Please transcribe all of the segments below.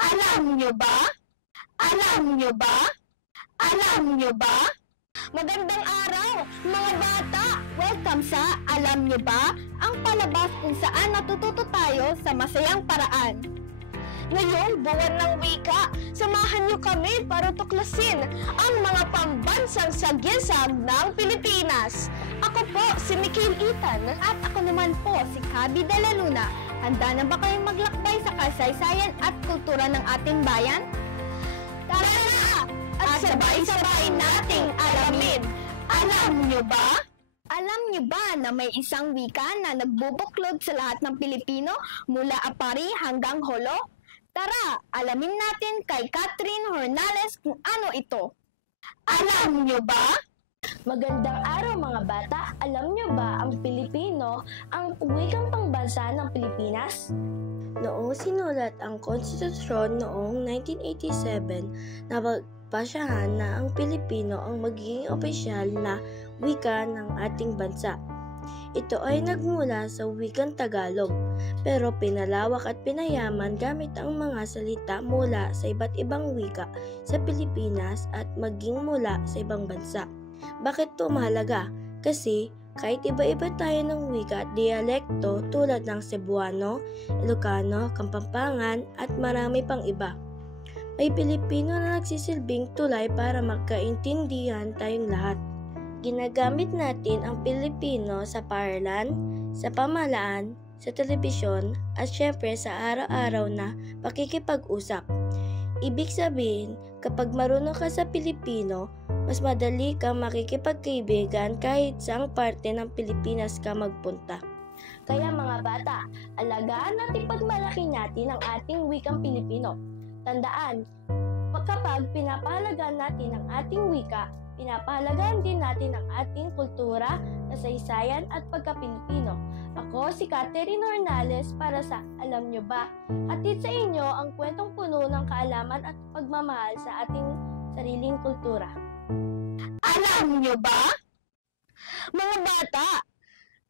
Alam nyo ba? Alam nyo ba? Alam nyo ba? Magandang araw, mga bata! Welcome sa Alam Nyo Ba? Ang palabas kung saan natututo tayo sa masayang paraan. Ngayon, buwan ng wika, samahan nyo kami para tuklasin ang mga pambansang sagisag ng Pilipinas. Ako po si Mikhail Itan at ako naman po si Kabi de la Luna. Handa na ba kayong maglakbay sa kasaysayan at kultura ng ating bayan? Tara na! At sabay-sabay nating alamin. Alam nyo ba? Alam nyo ba na may isang wika na nagbubuklod sa lahat ng Pilipino mula Apari hanggang Holo? Tara, alamin natin kay Catherine Hornales kung ano ito. Alam nyo ba? Magandang araw mga bata! Alam nyo ba ang Pilipino ang wikang pangbansa ng Pilipinas? Noong sinulat ang konstitusyon noong 1987, napagpasyahan na ang Pilipino ang magiging opisyal na wika ng ating bansa. Ito ay nagmula sa wikang Tagalog, pero pinalawak at pinayaman gamit ang mga salita mula sa iba't ibang wika sa Pilipinas at maging mula sa ibang bansa. Bakit ito mahalaga? Kasi kahit iba-iba tayo ng wika at dialekto tulad ng Cebuano, Ilocano, Kapampangan at marami pang iba, may Pilipino na nagsisilbing tulay para magkaintindihan tayong lahat. Ginagamit natin ang Pilipino sa paaralan, sa pamahalaan, sa telebisyon at syempre sa araw-araw na pakikipag-usap. Ibig sabihin, kapag marunong ka sa Pilipino, mas madali kang makikipagkaibigan kahit saang parte ng Pilipinas ka magpunta. Kaya mga bata, alagaan natin pagmalaki natin ang ating wikang Pilipino. Tandaan, kapag pinapahalagaan natin ang ating wika, pinapahalagaan din natin ang ating kultura, kasaysayan at pagka-Pilipino. Ako si Catherine Hornales para sa Alam Nyo Ba? Hatid sa inyo ang kwentong puno ng kaalaman at pagmamahal sa ating sariling kultura. Alam nyo ba? Mga bata,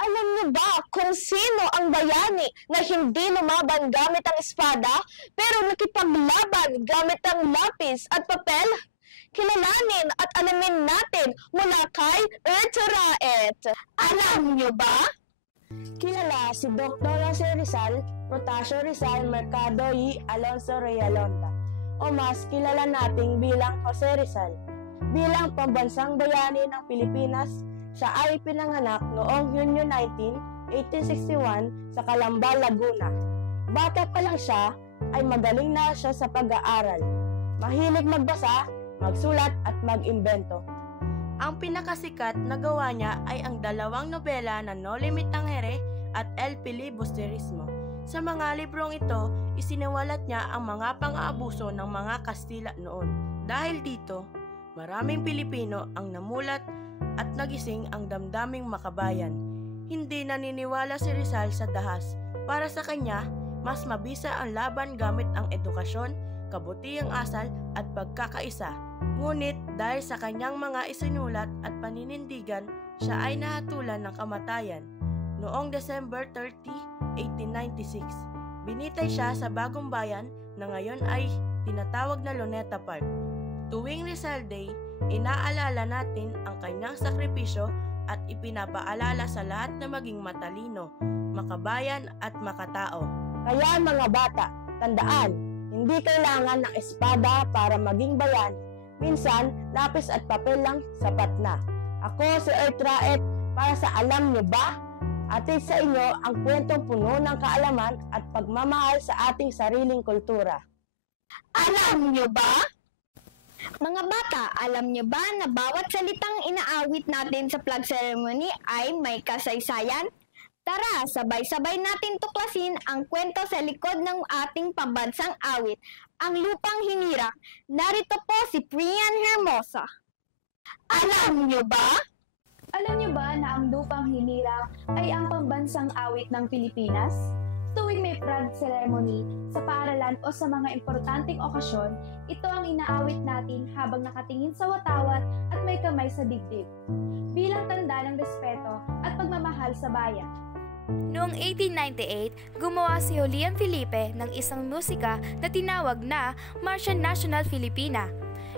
alam nyo ba kung sino ang bayani na hindi lumaban gamit ang espada pero nakipaglaban gamit ang lapis at papel? Kilalanin at alamin natin mula kay Erturaet. Alam nyo ba? Kilala si Dr. Jose Rizal, Protasio Rizal Mercado y Alonso Reyalonta, o mas kilala nating bilang Jose Rizal. Bilang pambansang bayani ng Pilipinas, siya ay pinanganak noong Hunyo 19, 1861 sa Calamba, Laguna. Bata pa lang siya ay magaling na siya sa pag-aaral. Mahilig magbasa, magsulat at mag-imbento. Ang pinakasikat na gawa niya ay ang dalawang nobela na No Limit Tangere at El Filibusterismo. Sa mga librong ito, isiniwalat niya ang mga pang-aabuso ng mga Kastila noon. Dahil dito, maraming Pilipino ang namulat at nagising ang damdaming makabayan. Hindi naniniwala si Rizal sa dahas. Para sa kanya, mas mabisa ang laban gamit ang edukasyon, kabutihang asal at pagkakaisa. Ngunit dahil sa kanyang mga isinulat at paninindigan, siya ay nahatulan ng kamatayan. Noong December 30, 1896, binitay siya sa Bagong Bayan na ngayon ay tinatawag na Luneta Park. Tuwing Rizal Day, inaalala natin ang kanyang sakripisyo at ipinapaalala sa lahat na maging matalino, makabayan at makatao. Kaya mga bata, tandaan, hindi kailangan ng espada para maging bayan. Minsan, lapis at papel lang sapat na. Ako si Ertraet para sa Alam Nyo Ba? Atid sa inyo ang kwentong puno ng kaalaman at pagmamahal sa ating sariling kultura. Alam nyo ba? Mga bata, alam nyo ba na bawat salitang inaawit natin sa flag ceremony ay may kasaysayan? Tara, sabay-sabay natin tuklasin ang kwento sa likod ng ating pambansang awit, ang Lupang Hinirang. Narito po si Priyan Hermosa. Alam nyo ba? Alam niyo ba na ang Lupang Hinirang ay ang pambansang awit ng Pilipinas? Tuwing may flag ceremony, sa paaralan o sa mga importanteng okasyon, ito ang inaawit natin habang nakatingin sa watawat at may kamay sa dibdib, bilang tanda ng respeto at pagmamahal sa bayan. Noong 1898, gumawa si Julian Felipe ng isang musika na tinawag na Marcha Nacional Filipina.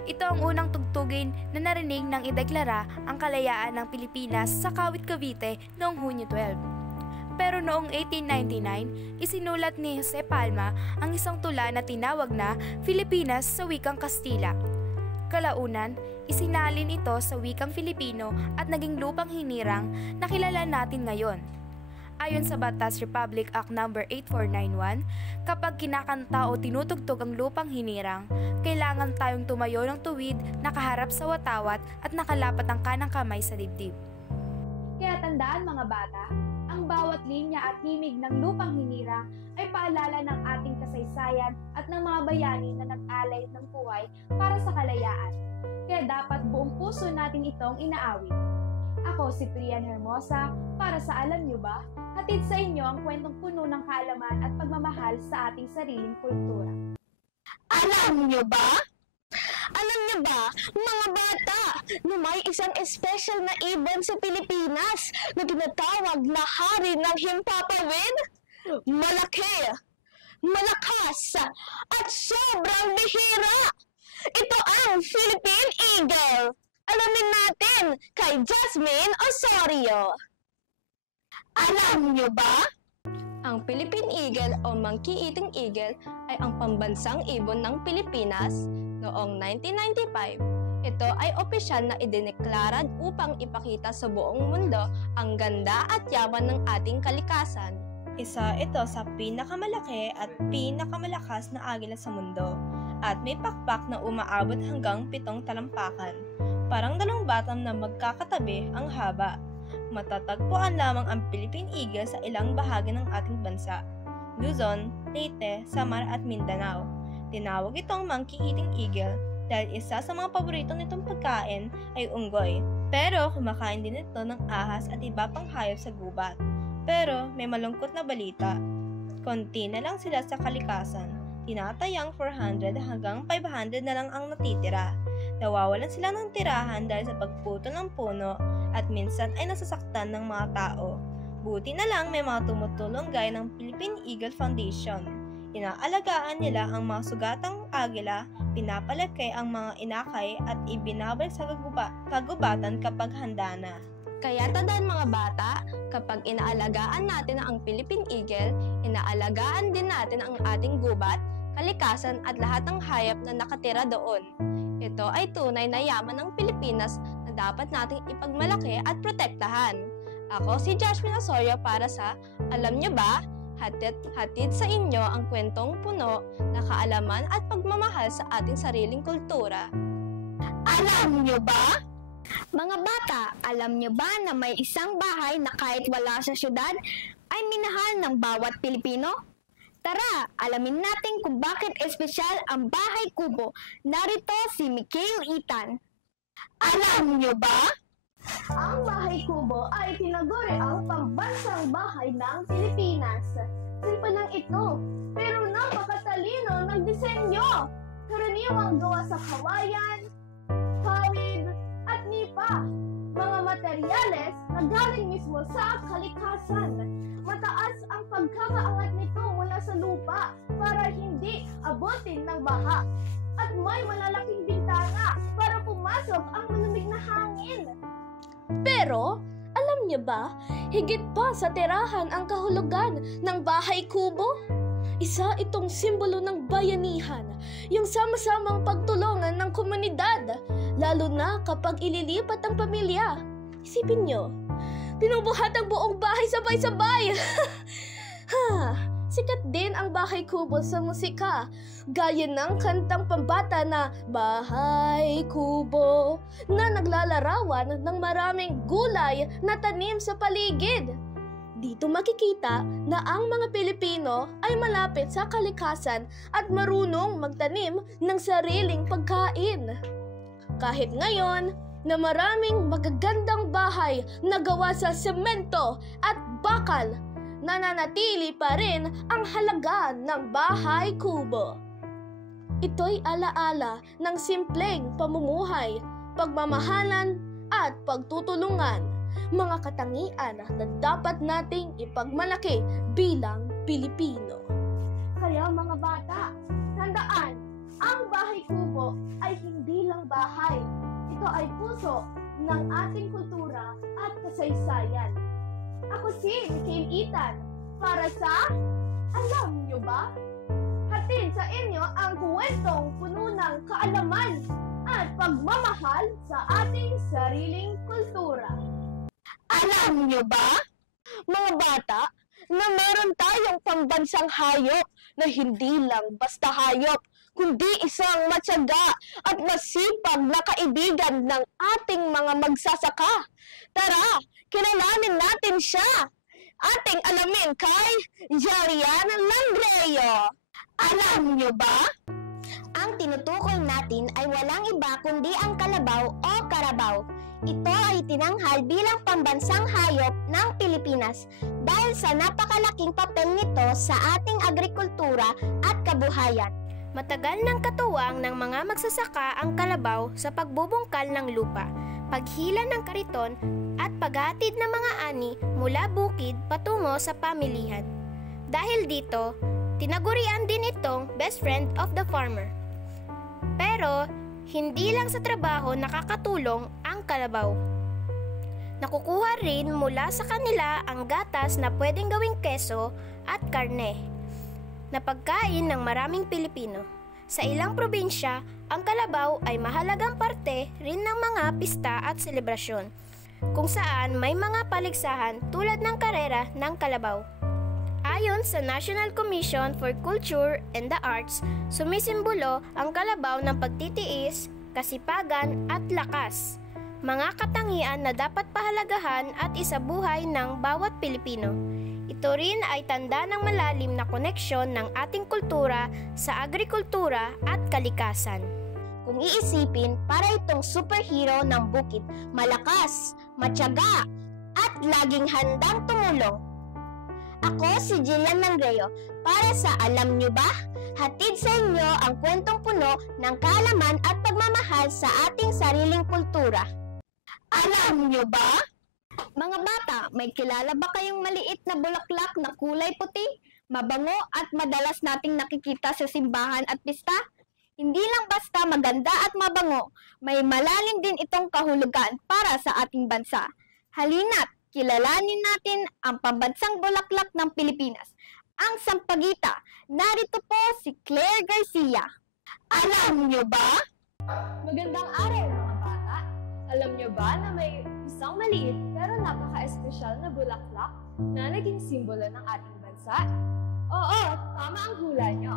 Ito ang unang tugtugin na narinig nang ideklara ang kalayaan ng Pilipinas sa Kawit Cavite noong Hunyo 12. Pero noong 1899, isinulat ni Jose Palma ang isang tula na tinawag na Filipinas sa wikang Kastila. Kalaunan, isinalin ito sa wikang Filipino at naging lupang hinirang na kilala natin ngayon. Ayon sa Batas Republic Act No. 8491, kapag kinakanta o tinutugtog ang lupang hinirang, kailangan tayong tumayo ng tuwid, nakaharap sa watawat at nakalapat ang kanang kamay sa dibdib. Kaya tandaan mga bata, ang bawat linya at himig ng lupang hinirang ay paalala ng ating kasaysayan at ng mga bayani na nag-alay ng buhay para sa kalayaan. Kaya dapat buong puso natin itong inaawit. Ako si Prian Hermosa para sa Alam Nyo Ba? Hatid sa inyo ang kwentong puno ng kaalaman at pagmamahal sa ating sariling kultura. Alam nyo ba? Alam niyo ba, mga bata, na may isang espesyal na ibon sa Pilipinas na tinatawag na Hari ng Himpapawid? Malaki, malakas, at sobrang bihira! Ito ang Philippine Eagle! Alamin natin kay Jasmine Osorio. Alam niyo ba? Ang Philippine Eagle o Monkey-Eating Eagle ay ang pambansang ibon ng Pilipinas noong 1995. Ito ay opisyal na idineklara upang ipakita sa buong mundo ang ganda at yaman ng ating kalikasan. Isa ito sa pinakamalaki at pinakamalakas na agila sa mundo at may pakpak na umaabot hanggang 7 talampakan. Parang dalawang batam na magkakatabi ang haba. Matatagpuan lamang ang Philippine Eagle sa ilang bahagi ng ating bansa, Luzon, Leyte, Samar at Mindanao. Tinawag itong Monkey-Eating Eagle dahil isa sa mga paborito nitong pagkain ay unggoy. Pero kumakain din ito ng ahas at iba pang hayop sa gubat. Pero may malungkot na balita. Konti na lang sila sa kalikasan. Tinatayang 400 hanggang 500 na lang ang natitira. Nawawalan sila ng tirahan dahil sa pagputol ng puno at minsan ay nasasaktan ng mga tao. Buti na lang may mga tumutulong gaya ng Philippine Eagle Foundation. Inaalagaan nila ang mga sugatang agila, pinapalaki ang mga inakay at ibinabalik sa kagubatan kapag handa na. Kaya tandaan mga bata, kapag inaalagaan natin ang Philippine Eagle, inaalagaan din natin ang ating gubat, kalikasan at lahat ng hayop na nakatira doon. Ito ay tunay na yaman ng Pilipinas na dapat nating ipagmalaki at protektahan. Ako si Jasmine Osorio para sa Alam Nyo Ba? Hatid sa inyo ang kwentong puno na kaalaman at pagmamahal sa ating sariling kultura. Alam nyo ba? Mga bata, alam nyo ba na may isang bahay na kahit wala sa syudad ay minahal ng bawat Pilipino? Tara, alamin natin kung bakit espesyal ang Bahay Kubo. Narito si Mikhail Itan. Alam nyo ba? Ang Bahay Kubo ay tinaguri ang pambansang bahay ng Pilipinas. Simple lang ito, pero napakatalino ng disenyo. Karaniwang gawa sa kawayan, kawid, at nipa. Mga materyales na galing mismo sa kalikasan. Mataas ang pagkakaangat nito mula sa lupa para hindi abutin ng baha. At may malalaking bintana para pumasok ang malamig na hangin. Pero, alam niyo ba, higit pa sa tirahan ang kahulugan ng Bahay Kubo? Isa itong simbolo ng bayanihan, yung sama-samang pagtulungan ng komunidad, lalo na kapag ililipat ang pamilya. Isipin nyo, binubuhat ang buong bahay sabay-sabay. Sikat din ang Bahay Kubo sa musika, gaya ng kantang pambata na Bahay Kubo na naglalarawan ng maraming gulay na tanim sa paligid. Dito makikita na ang mga Pilipino ay malapit sa kalikasan at marunong magtanim ng sariling pagkain. Kahit ngayon na maraming magagandang bahay na gawa sa semento at bakal, nananatili pa rin ang halaga ng Bahay Kubo. Ito'y alaala ng simpleng pamumuhay, pagmamahalan at pagtutulungan mga katangian na dapat nating ipagmalaki bilang Pilipino. Kaya mga bata, tandaan, ang bahay kubo ay hindi lang bahay. Ito ay puso ng ating kultura at kasaysayan. Ako si Kim Ethan para sa Alam Nyo Ba? Hatid sa inyo ang kwentong puno ng kaalaman at pagmamahal sa ating sariling kultura. Alam nyo ba, mga bata, na meron tayong pambansang hayop na hindi lang basta hayop, kundi isang matyaga at masipag na kaibigan ng ating mga magsasaka. Tara, kilalanin natin siya. Ating alamin kay Jarian Langreo. Alam nyo ba? Ang tinutukoy natin ay walang iba kundi ang kalabaw o karabaw. Ito ay tinanghal bilang pambansang hayop ng Pilipinas dahil sa napakalaking papel nito sa ating agrikultura at kabuhayan. Matagal ng katuwang ng mga magsasaka ang kalabaw sa pagbubungkal ng lupa, paghila ng kariton at paghatid ng mga ani mula bukid patungo sa pamilihan. Dahil dito, tinagurian din itong best friend of the farmer. Pero, hindi lang sa trabaho nakakatulong ang kalabaw. Nakukuha rin mula sa kanila ang gatas na pwedeng gawing keso at karne, na pagkain ng maraming Pilipino. Sa ilang probinsya, ang kalabaw ay mahalagang parte rin ng mga pista at selebrasyon, kung saan may mga paligsahan tulad ng karera ng kalabaw. Ayon sa National Commission for Culture and the Arts, sumisimbolo ang kalabaw ng pagtitiis, kasipagan at lakas, mga katangian na dapat pahalagahan at isabuhay ng bawat Pilipino. Ito rin ay tanda ng malalim na koneksyon ng ating kultura sa agrikultura at kalikasan. Kung iisipin, para itong superhero ng bukid, malakas, matyaga, at laging handang tumulong. Ako si Jillian Langreo para sa Alam Nyo Ba? Hatid sa inyo ang kwentong puno ng kaalaman at pagmamahal sa ating sariling kultura. Alam nyo ba? Mga bata, may kilala ba kayong maliit na bulaklak na kulay puti, mabango at madalas nating nakikita sa simbahan at pista? Hindi lang basta maganda at mabango, may malalim din itong kahulugan para sa ating bansa. Halina't kilalanin natin ang pambansang bulaklak ng Pilipinas, ang sampagita. Narito po si Claire Garcia. Alam nyo ba? Magandang araw mga bata! Alam nyo ba na may isang maliit pero napaka-espesyal na bulaklak na naging simbolo ng ating bansa? Oo, tama ang hula nyo.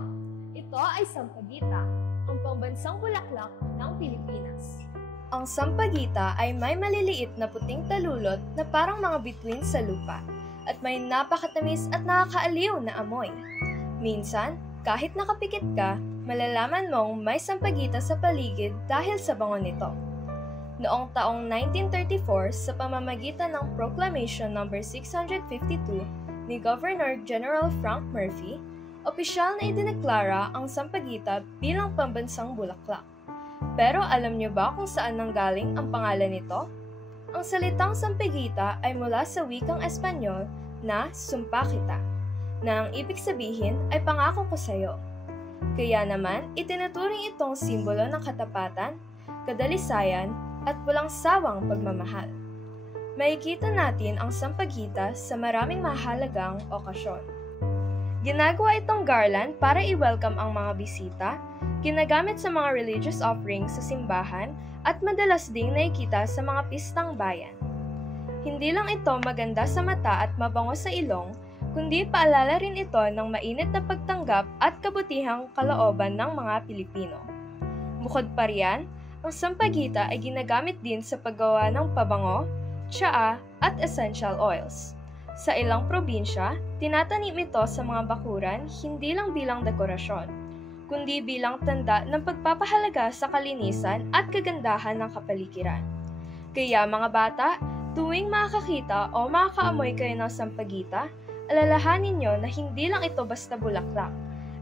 Ito ay sampagita, ang pambansang bulaklak ng Pilipinas. Ang sampagita ay may maliliit na puting talulot na parang mga bituin sa lupa at may napakatamis at nakakaaliw na amoy. Minsan, kahit nakapikit ka, malalaman mong may sampagita sa paligid dahil sa bango nito. Noong taong 1934, sa pamamagitan ng Proclamation No. 652 ni Governor General Frank Murphy, opisyal na idineklara ang sampagita bilang pambansang bulaklak. Pero alam niyo ba kung saan nanggaling ang pangalan nito? Ang salitang sampagita ay mula sa wikang Espanyol na sumpa kita, na ang ibig sabihin ay pangako ko sa'yo. Kaya naman, itinuturing itong simbolo ng katapatan, kadalisayan, at walang sawang pagmamahal. Makikita natin ang sampagita sa maraming mahalagang okasyon. Ginagawa itong garland para i-welcome ang mga bisita, ginagamit sa mga religious offerings sa simbahan, at madalas ding nakikita sa mga pistang bayan. Hindi lang ito maganda sa mata at mabango sa ilong, kundi paalala rin ito ng mainit na pagtanggap at kabutihang kalooban ng mga Pilipino. Bukod pa riyan, ang sampagita ay ginagamit din sa paggawa ng pabango, tsaa at essential oils. Sa ilang probinsya, tinatanim ito sa mga bakuran hindi lang bilang dekorasyon, kundi bilang tanda ng pagpapahalaga sa kalinisan at kagandahan ng kapaligiran. Kaya mga bata, tuwing makakakita o makakaamoy kayo ng sampagita, alalahanin nyo na hindi lang ito basta bulaklak.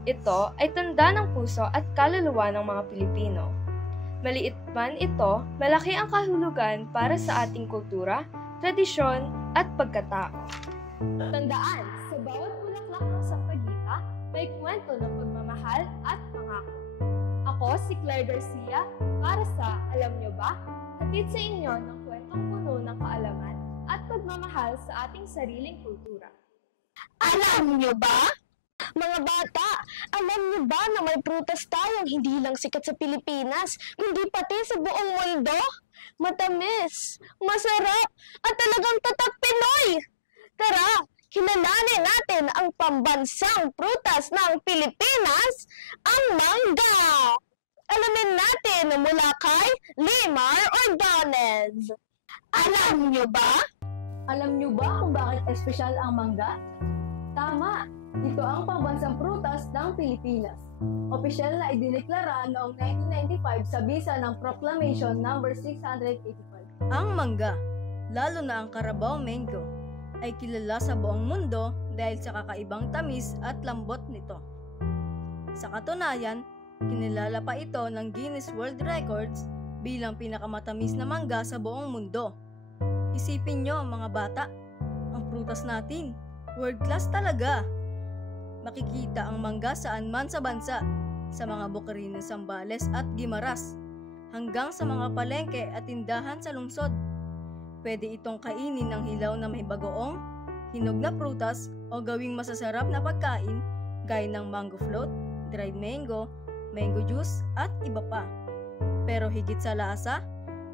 Ito ay tanda ng puso at kaluluwa ng mga Pilipino. Maliit man ito, malaki ang kahulugan para sa ating kultura, tradisyon, at pagkatao. Tandaan, sa bawat bulaklak ng Sampaguita, may kwento ng pagmamahal at pangako. Ako si Claire Garcia para sa Alam Nyo Ba? Hatid sa inyo ng kwentong puno ng kaalaman at pagmamahal sa ating sariling kultura. Alam nyo ba? Mga bata, alam niyo ba na may prutas tayong hindi lang sikat sa Pilipinas, kundi pati sa buong mundo? Matamis, masarap, at talagang tatak Pinoy! Tara, kilalanin natin ang pambansang prutas ng Pilipinas, ang mangga! Alamin natin mula kay Limar Ordonez. Alam niyo ba? Alam nyo ba kung bakit espesyal ang mangga? Tama! Ito ang pambansang prutas ng Pilipinas. Opisyal na idineklara noong 1995 sa bisa ng Proclamation No. 685. Ang mangga, lalo na ang Carabao Mango, ay kilala sa buong mundo dahil sa kakaibang tamis at lambot nito. Sa katunayan, kinilala pa ito ng Guinness World Records bilang pinakamatamis na mangga sa buong mundo. Isipin nyo mga bata, ang prutas natin, world class talaga. Makikita ang mangga saan man sa bansa, sa mga bukirin ng Zambales at Guimaras, hanggang sa mga palengke at tindahan sa lungsod. Pwede itong kainin ng hilaw na may bagoong, hinog na prutas o gawing masasarap na pagkain gaya ng mango float, dried mango, mango juice at iba pa. Pero higit sa lasa,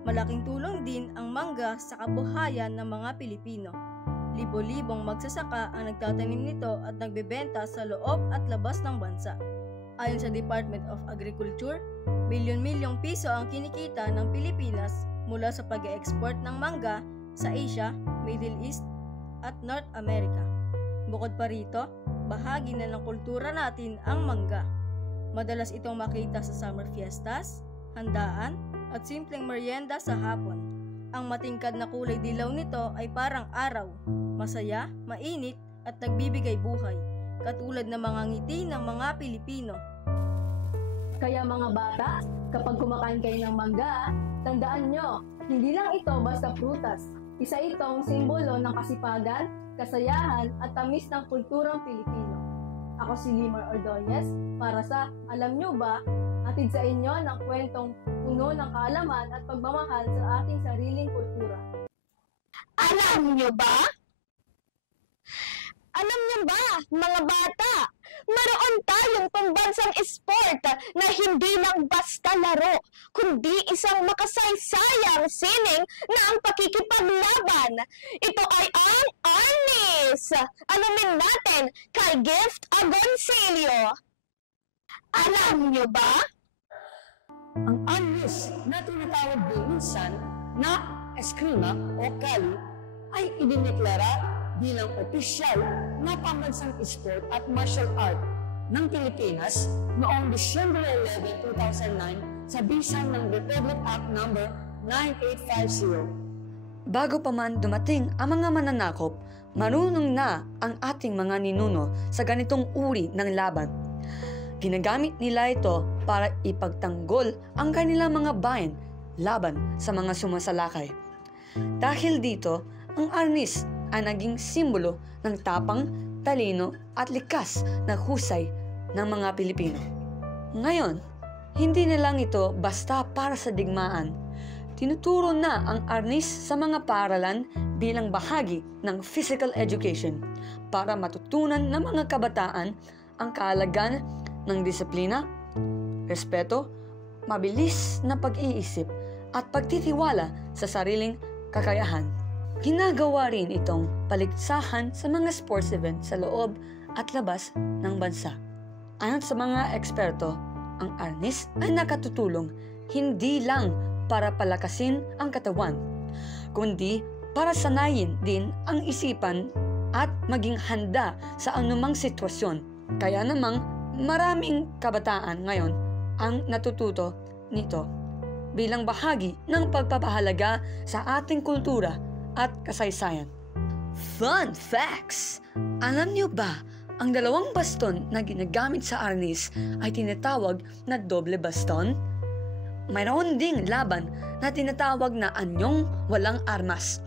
malaking tulong din ang mangga sa kabuhayan ng mga Pilipino. Libo-libong magsasaka ang nagtatanim nito at nagbebenta sa loob at labas ng bansa. Ayon sa Department of Agriculture, milyon-milyong piso ang kinikita ng Pilipinas mula sa pag-export ng mangga sa Asia, Middle East at North America. Bukod pa rito, bahagi na ng kultura natin ang mangga. Madalas itong makita sa summer fiestas, handaan at simpleng merienda sa hapon. Ang matingkad na kulay dilaw nito ay parang araw, masaya, mainit at nagbibigay buhay, katulad ng mga ngiti ng mga Pilipino. Kaya mga bata, kapag kumakain kayo ng mangga, tandaan nyo, hindi lang ito basta prutas. Isa itong simbolo ng kasipagan, kasayahan at tamis ng kulturang Pilipino. Ako si Limar Ordonez para sa Alam Nyo Ba? Hatid sa inyo ng kwentong puno ng kaalaman at pagmamahal sa ating sariling kultura. Alam niyo ba? Alam niyo ba, mga bata, naroon tayong pambansang sport na hindi lang basta laro, kundi isang makasaysayang sining na ang pakikipaglaban. Ito ay ang Arnis! Alamin natin kay Gift Agoncillo. Alam niyo ba? Ang Arnis na tinatawag din minsan na eskrima o kali ay idineklara bilang opisyal na pambansang sport at martial art ng Pilipinas noong December 11, 2009 sa bisa ng Republic Act No. 9850. Bago pa man dumating ang mga mananakop, marunong na ang ating mga ninuno sa ganitong uri ng laban. Ginagamit nila ito para ipagtanggol ang kanilang mga bayan laban sa mga sumasalakay. Dahil dito, ang arnis ay naging simbolo ng tapang, talino at likas na husay ng mga Pilipino. Ngayon, hindi na lang ito basta para sa digmaan. Tinuturo na ang arnis sa mga paaralan bilang bahagi ng physical education para matutunan ng mga kabataan ang kahalagahan ng disiplina, respeto, mabilis na pag-iisip at pagtitiwala sa sariling kakayahan. Ginagawa rin itong paligsahan sa mga sports event sa loob at labas ng bansa. Ayon sa mga eksperto, ang arnis ay nakatutulong hindi lang para palakasin ang katawan, kundi para sanayin din ang isipan at maging handa sa anumang sitwasyon. Kaya namang maraming kabataan ngayon ang natututo nito bilang bahagi ng pagpapahalaga sa ating kultura at kasaysayan. Fun facts! Alam niyo ba, ang dalawang baston na ginagamit sa arnis ay tinatawag na doble baston? Mayroon ding laban na tinatawag na anyong walang armas.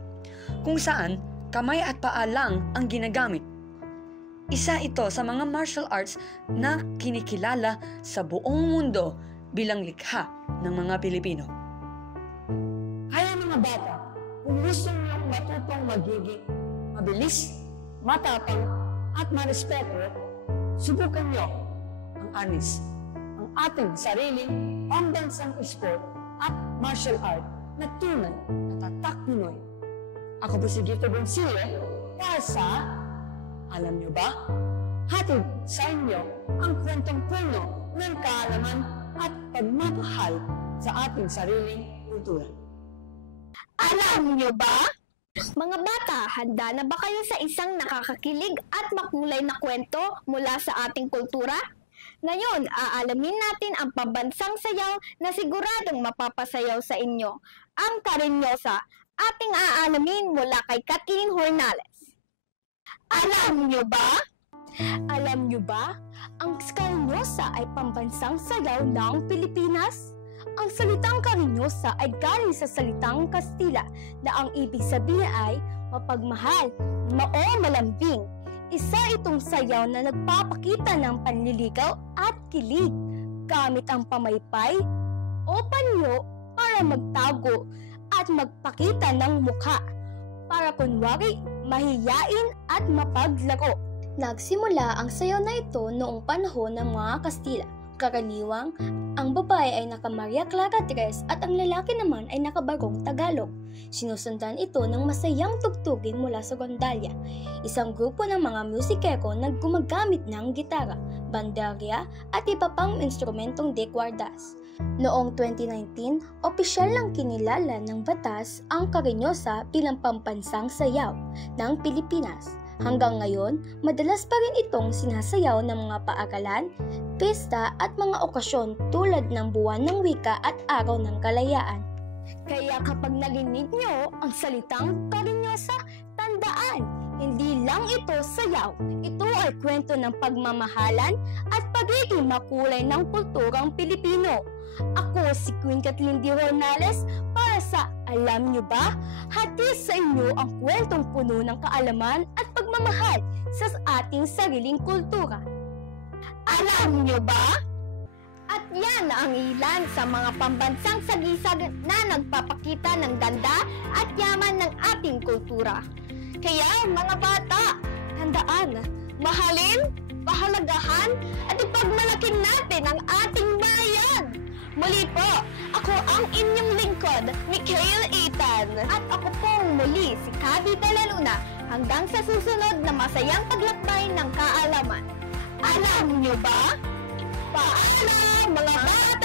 kung saan kamay at paa lang ang ginagamit. Isa ito sa mga martial arts na kinikilala sa buong mundo bilang likha ng mga Pilipino. Kaya mga bata, kung gusto niyong matutong magiging mabilis, matapang at marespeto, subukan niyo ang ANIS, ang ating sariling pambansang sport at martial art na tunay na tatak Pinoy. Ako po si Gito Bonsillo para sa Alam Niyo Ba? Hatid sa inyo ang kwentong puno ng kaalaman at pagmamahal sa ating sariling kultura. Alam niyo ba? Mga bata, handa na ba kayo sa isang nakakakilig at makulay na kwento mula sa ating kultura? Ngayon, aalamin natin ang pambansang sayaw na siguradong mapapasayaw sa inyo, ang Karinyosa. Ating aalamin mula kay Kathleen Hornales. Alam niyo ba? Alam niyo ba? Ang Karinyosa ay pambansang sayaw ng Pilipinas? Ang salitang Karinyosa ay galing sa salitang Kastila na ang ibig sabihin ay mapagmahal o malambing. Isa itong sayaw na nagpapakita ng panliligaw at kilig gamit ang pamaypay o panyo para magtago at magpakita ng mukha para kunwari mahiyain at mapaglaro. Nagsimula ang sayaw na ito noong panahon ng mga Kastila. Karaniwang, ang babae ay naka-Maria Clara dress at ang lalaki naman ay nakabarong Tagalog. Sinusundan ito ng masayang tugtugin mula sa rondalya, isang grupo ng mga musikero na gumagamit ng gitara, bandarya at iba pang instrumentong de cuerdas. Noong 2019, opisyal lang kinilala ng batas ang Karinyosa bilang pambansang sayaw ng Pilipinas. Hanggang ngayon, madalas pa rin itong sinasayaw ng mga paaralan, pista at mga okasyon tulad ng Buwan ng Wika at Araw ng Kalayaan. Kaya kapag narinig nyo ang salitang Karinyosa, tandaan, hindi lang ito sayaw, ito ay kwento ng pagmamahalan at pagiging makulay ng kulturang Pilipino. Ako si Queen Kathleen D. Hornales para sa Alam Niyo Ba? Hatid sa inyo ang kwentong puno ng kaalaman at pagmamahal sa ating sariling kultura. Alam niyo ba? At yan ang ilan sa mga pambansang sagisag na nagpapakita ng ganda at yaman ng ating kultura. Kaya mga bata, tandaan, mahalin, pahalagahan at ipagmalaking natin ang ating bayan. Muli po, ako ang inyong lingkod, Mikhail Ethan. At ako pong muli si Kabi de la Luna hanggang sa susunod na masayang paglakbay ng kaalaman. Alam niyo ba? Paalam mga bata!